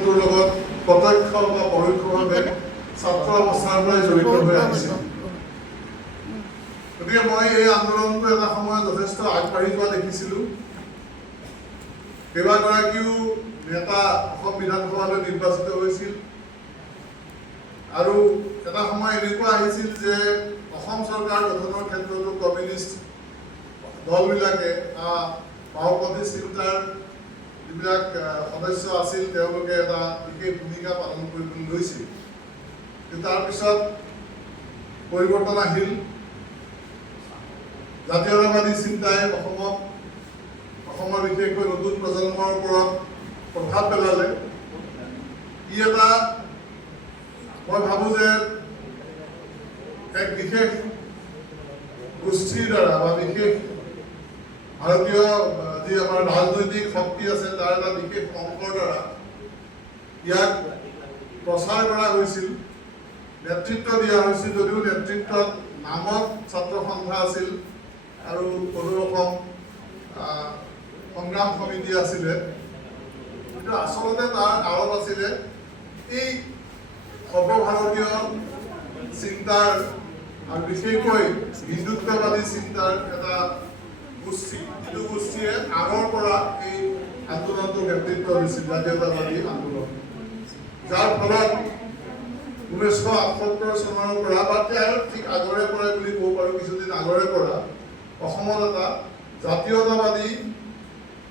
লগত প্ৰত্যক্ষ বা পৰোক্ষভাৱে ছাত্ৰ অৱস্থাৰ পৰাই জড়িত হৈ আহিছিল। গতিকে মই এই আন্দোলনটো এটা সময়ত যথেষ্ট আগবাঢ়ি যোৱা দেখিছিলোঁ। কেইবাগৰাকীও নেতা অসম বিধানসভালৈ নিৰ্বাচিত হৈছিল আৰু এটা সময় এনেকুৱা আহিছিল যে অসম চৰকাৰ গঠনৰ ক্ষেত্ৰতো কমিউনিষ্ট দলবিলাকে বাওঁপন্থী চিন্তাৰ যিবিলাক সদস্য আছিল তেওঁলোকে এটা বিশেষ ভূমিকা পালন কৰিবলৈ লৈছিল। কিন্তু তাৰপিছত পৰিৱৰ্তন আহিল। জাতীয়তাবাদী চিন্তাই অসমৰ বিশেষকৈ নতুন প্ৰজন্মৰ ওপৰত প্ৰভাৱ পেলালে। ই এটা মই ভাবোঁ যে এক বিশেষ গোষ্ঠীৰ দ্বাৰা বা বিশেষ ভাৰতীয় যি আমাৰ ৰাজনৈতিক শক্তি আছে তাৰ এটা বিশেষ অংশৰ দ্বাৰা ইয়াক প্ৰচাৰ কৰা হৈছিল, নেতৃত্ব দিয়া হৈছিল। যদিও নেতৃত্বত নামত ছাত্ৰ সন্থা আছিল আৰু সদৌ অসম সংগ্ৰাম সমিতি আছিলে, কিন্তু আচলতে তাৰ আঁৰত আছিলে এই সৰ্বভাৰতীয় চিন্তাৰ আৰু বিশেষকৈ হিন্দুত্ববাদী চিন্তাৰ এটা গোষ্ঠী, যিটো গোষ্ঠীয়ে আগৰ পৰা এই আন্দোলনটোৰ নেতৃত্ব দিছিল, জাতীয়তাবাদী আন্দোলন। যাৰ ফলত 1978 চনৰ পৰা বা তাৰ ঠিক আগৰে পৰা বুলি ক'ব পাৰোঁ, কিছুদিন আগৰে পৰা অসমত এটা জাতীয়তাবাদী,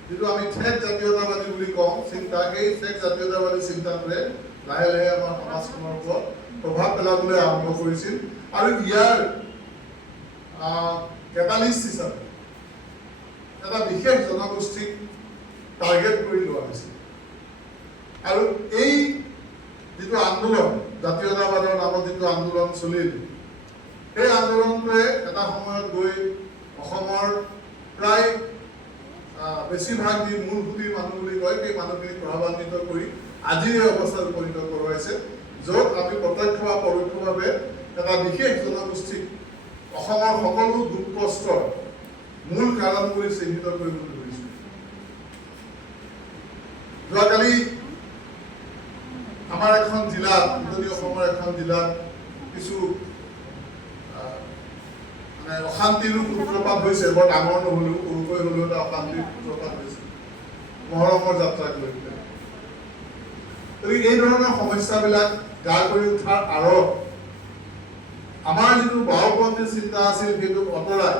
যিটো আমি ঠেক জাতীয়তাবাদী বুলি কওঁ চিন্তা, সেই ঠেক জাতীয়তাবাদী চিন্তাটোৱে লাহে লাহে আমাৰ সমাজখনৰ ওপৰত প্ৰভাৱ পেলাবলৈ আৰম্ভ কৰিছিল আৰু ইয়াৰ কেটালিষ্ট হিচাপে এটা বিশেষ জনগোষ্ঠীক টাৰ্গেট কৰি লোৱা হৈছিল। আৰু এই যিটো আন্দোলন, জাতীয়তাবাদৰ নামত যিটো আন্দোলন চলিল, সেই আন্দোলনটোৱে এটা সময়ত গৈ অসমৰ প্ৰায় বেছিভাগ যি মূলসুঁতিৰ মানুহ বুলি কয় সেই মানুহখিনিক প্ৰভাৱান্বিত কৰি আজিৰ এই অৱস্থাত উপনীত কৰোৱাইছে, য'ত আমি প্ৰত্যক্ষ বা পৰোক্ষভাৱে এটা বিশেষ জনগোষ্ঠীক অসমৰ সকলো দুখ কষ্টৰ মূল কাৰণ বুলি চিহ্নিত কৰিবলৈ ধৰিছোঁ। যোৱাকালি আমাৰ এখন জিলাত, উজনি অসমৰ এখন জিলাত কিছু মানে অশান্তিৰো সূত্ৰপাত হৈছে। বৰ ডাঙৰ নহ'লেও সৰুকৈ হ'লেও এটা অশান্তিৰ সূত্ৰপাত হৈছে মহৰমৰ যাত্ৰাক লৈ পেলাই। গতিকে এই ধৰণৰ সমস্যাবিলাক গা কৰি উঠাৰ আঁৰত আমাৰ যিটো বাওঁপন্থী চিন্তা আছিল সেইটোক আঁতৰাই,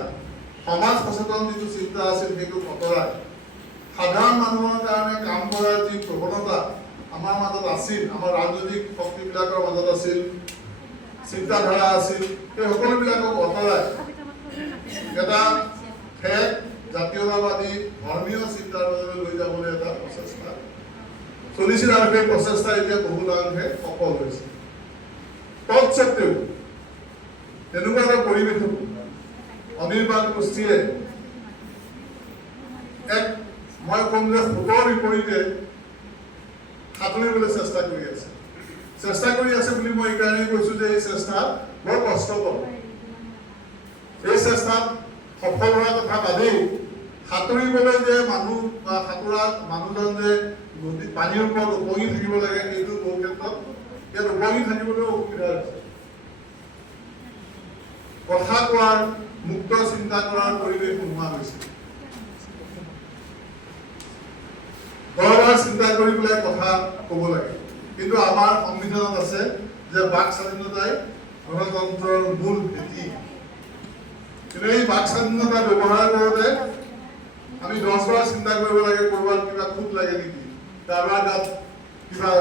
সমাজ সচেতন যিটো চিন্তা আছিল সেইটোক আঁতৰাই সাধাৰণ মানুহৰ কাৰণে কাম কৰাৰ যি প্ৰৱণতা আমাৰ মাজত আছিল, আমাৰ ৰাজনৈতিক শক্তিবিলাকৰ মাজত আছিল, চিন্তাধাৰা আছিল, সেই সকলোবিলাকক আঁতৰাই এটা ঠেক জাতীয়তাবাদী ধৰ্মীয় চিন্তাৰ মাজলৈ লৈ যাবলৈ এটা প্ৰচেষ্টা চলিছিল আৰু সেই প্ৰচেষ্টা এতিয়া বহুলাংশে সফল হৈছে। তৎসত্বেও তেনেকুৱা এটা পৰিৱেশত অনিৰ্বাণ গোষ্ঠীয়ে এক, মই ক'ম যে সোঁতৰ বিপৰীতে সাঁতুৰিবলৈ চেষ্টা কৰি আছে। চেষ্টা কৰি আছে বুলি মই এইকাৰণেই কৈছোঁ যে এই চেষ্টা বৰ কষ্টকৰ। এই চেষ্টাত সফল হোৱাৰ কথা বাদেও সাঁতুৰিবলৈ যে মানুহ বা সাঁতোৰা মানুহজন যে নদী পানীৰ ওপৰত উপঙি থাকিব লাগে, সেইটো বহু ক্ষেত্ৰত ইয়াত উপঙি থাকিবলৈও অসুবিধা হৈছে। কথা কোৱাৰ, মুক্ত চিন্তা কৰাৰ পৰিৱেশ নোহোৱা হৈছে। বাৰ চিন্তা কৰি পেলাই কথা ক'ব লাগে, কিন্তু আমাৰ সংবিধানত আছে যে বাক স্বাধীনতাই গণতন্ত্ৰৰ মূল ভেটি। কিন্তু এই বাক স্বাধীনতা ব্যৱহাৰ কৰোঁতে আমি 10 বাৰ চিন্তা কৰিব লাগে, ক'ৰবাত কিবা খুঁত লাগে নেকি, কাৰোবাৰ গাত কিবা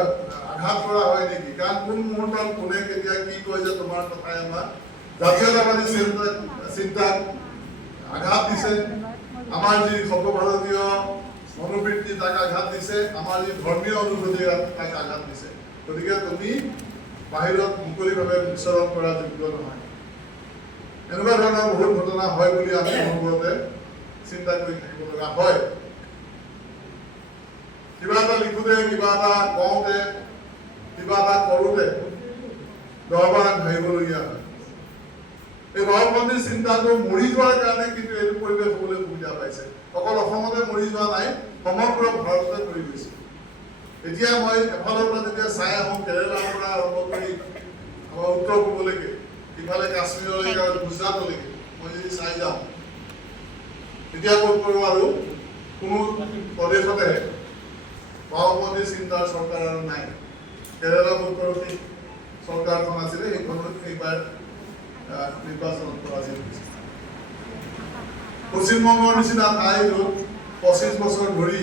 আঘাত কৰা হয় নেকি, কাৰণ কোন মুহূৰ্তত কোনে কেতিয়া কি কয় যে তোমাৰ কথাই আমাৰ জাতীয়তাবাদী চিন্তাক আঘাত দিছে, আমাৰ যি সৰ্বভাৰতীয় মনোবৃত্তি তাক আঘাত দিছে, আমাৰ যি ধৰ্মীয় অনুভূতি তাক আঘাত দিছে। গতিকে তুমি বাহিৰত মুকলিভাৱে বিচৰণ কৰা যোগ্য নহয়। এনেকুৱা ধৰণৰ বহুত ঘটনা হয় বুলি আমি অনুভৱতে চিন্তা কৰি থাকিব লগা হয়। কিবা এটা লিখোঁতে, কিবা এটা কওঁতে, কিবা এটা কৰোঁতে দৰবাৰ ভাবিবলগীয়া হয়। এই বাওঁপন্থী চিন্তাটো মৰি যোৱাৰ কাৰণে কিন্তু এইটো পৰিৱেশ হ'বলৈ সুবিধা পাইছে। অকল অসমতে মৰি যোৱা নাই, সমগ্ৰ ভাৰততে মৰি গৈছে। এতিয়া মই এফালৰ পৰা যেতিয়া চাই আহোঁ কেৰেলাৰ পৰা আৰম্ভ কৰি আমাৰ উত্তৰ পূবলৈকে ইফালে কাশ্মীৰলৈকে আৰু গুজৰাটলৈকে মই যদি চাই যাওঁ তেতিয়া ক'ত কৰোঁ আৰু কোনো প্ৰদেশতে বাওঁপন্থী চিন্তাৰ চৰকাৰ আৰু নাই। কেৰেলা মুখ্যমন্ত্ৰী চৰকাৰখন আছিলে সেইখনত এইবাৰ নিৰ্বাচনত পৰাজিত হৈছিল। পশ্চিমবংগৰ নিচিনা ঠাই য'ত 25 বছৰ ধৰি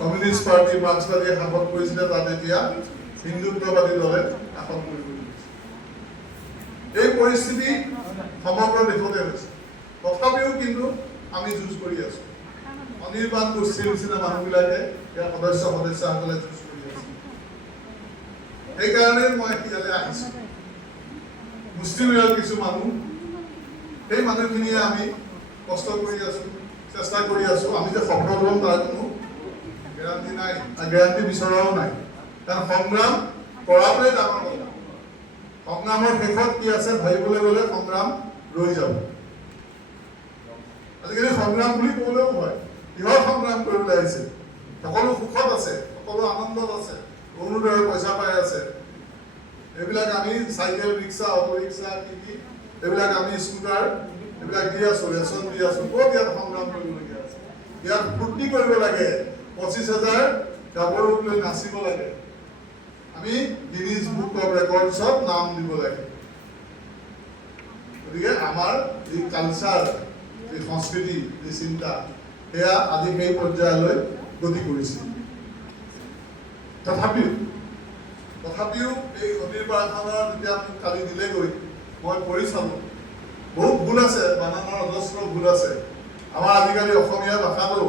কমিউনিষ্ট পাৰ্টি মাৰ্ক্সবাদীয়ে শাসন কৰিছিলে তাত এতিয়া হিন্দুত্ববাদী দলে শাসন কৰিব ধৰিছে। এই পৰিস্থিতি সমগ্ৰ দেশতে হৈছে। তথাপিও কিন্তু আমি যুঁজ কৰি আছো। অনিৰ্বাণ গোষ্ঠীৰ নিচিনা মানুহবিলাকে ইয়াৰ সদস্যসকলে যুঁজ কৰি আছে। সেইকাৰণে মই ইয়ালৈ আহিছোঁ। মুছলিম লীগৰ কিছু মানুহ সেই মানুহখিনিয়ে আমি কষ্ট কৰি আছো, চেষ্টা কৰি আছো। আমি যে সফল হ'ম তাৰ কোনো গেৰাণ্টি নাই, গেৰাণ্টি বিচৰাও নাই। কাৰণ সংগ্ৰাম কৰাটোৱে ডাঙৰ কথা। সংগ্ৰামৰ শেষত কি আছে ভাবিবলৈ গ'লে সংগ্ৰাম ৰৈ যাব। আজিকালি সংগ্ৰাম বুলি ক'বলৈও হয়। কিহৰ সংগ্ৰাম কৰিবলৈ আহিছে? সকলো সুখত আছে, সকলো আনন্দত আছে, অৰুণোদয়ৰ পইচা পাই আছে। এইবিলাক আমি চাইকেল, ৰিক্সা, অটো ৰিক্সা কি এইবিলাক আমি স্কুটাৰ এইবিলাক দি আছো, ৰেচন দি আছো। ক'ত ইয়াত সংগ্ৰাম কৰিবলগীয়া আছে? ইয়াত ফূৰ্তি কৰিব লাগে, 25,000 গাভৰুক লৈ নাচিব লাগে। আমি গিনিজ বুক অফ ৰেকৰ্ডছত নাম দিব লাগে। গতিকে আমাৰ যি কালচাৰ, যি সংস্কৃতি, যি চিন্তা সেয়া আজি সেই পৰ্যায়লৈ গতি কৰিছে। তথাপিও এই অনিৰ্বাণৰ যেতিয়া মোক কালি দিলেগৈ মই পঢ়ি চালোঁ, বহুত ভুল আছে, বানানৰ অজস্ৰ ভুল আছে। আমাৰ আজিকালি অসমীয়া ভাষাটো